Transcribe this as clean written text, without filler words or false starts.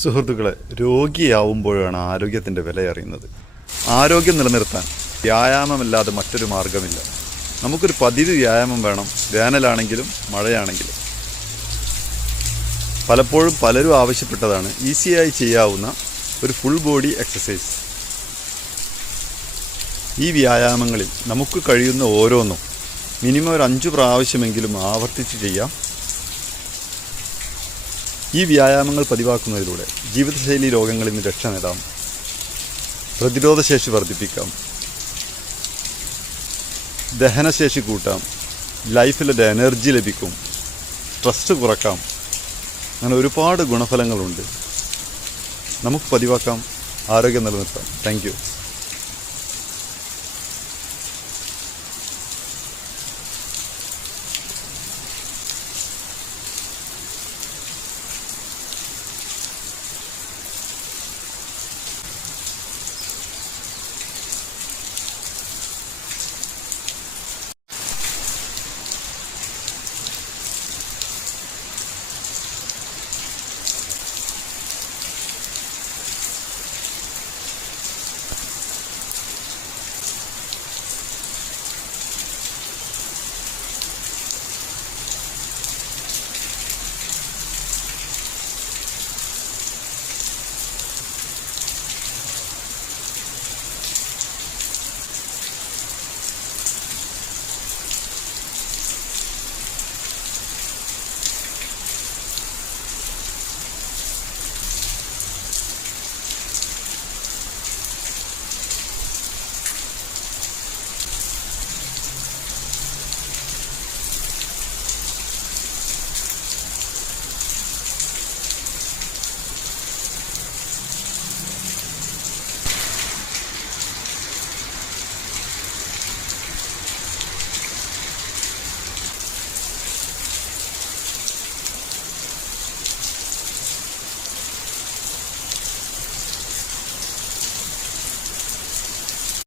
സുഹൃത്തുക്കളെ, രോഗിയാവുമ്പോഴാണ് ആരോഗ്യത്തിൻ്റെ വില അറിയുന്നത്. ആരോഗ്യം നിലനിർത്താൻ വ്യായാമമല്ലാതെ മറ്റൊരു മാർഗമില്ല. നമുക്കൊരു പതിവ് വ്യായാമം വേണം, വേനലാണെങ്കിലും മഴയാണെങ്കിലും. പലപ്പോഴും പലരും ആവശ്യപ്പെട്ടതാണ് ഈസിയായി ചെയ്യാവുന്ന ഒരു ഫുൾ ബോഡി എക്സസൈസ്. ഈ വ്യായാമങ്ങളിൽ നമുക്ക് കഴിയുന്ന ഓരോന്നും മിനിമം ഒരു 5 പ്രാവശ്യമെങ്കിലും ആവർത്തിച്ച് ചെയ്യാം. ഈ വ്യായാമങ്ങൾ പതിവാക്കുന്നതിലൂടെ ജീവിതശൈലി രോഗങ്ങളിൽ നിന്ന് രക്ഷ നേടാം, പ്രതിരോധശേഷി വർദ്ധിപ്പിക്കാം, ദഹനശേഷി കൂട്ടാം, ലൈഫിലൊരു എനർജി ലഭിക്കും, സ്ട്രെസ് കുറക്കാം. അങ്ങനെ ഒരുപാട് ഗുണഫലങ്ങളുണ്ട്. നമുക്ക് പതിവാക്കാം, ആരോഗ്യം നിലനിർത്താം. Thank you.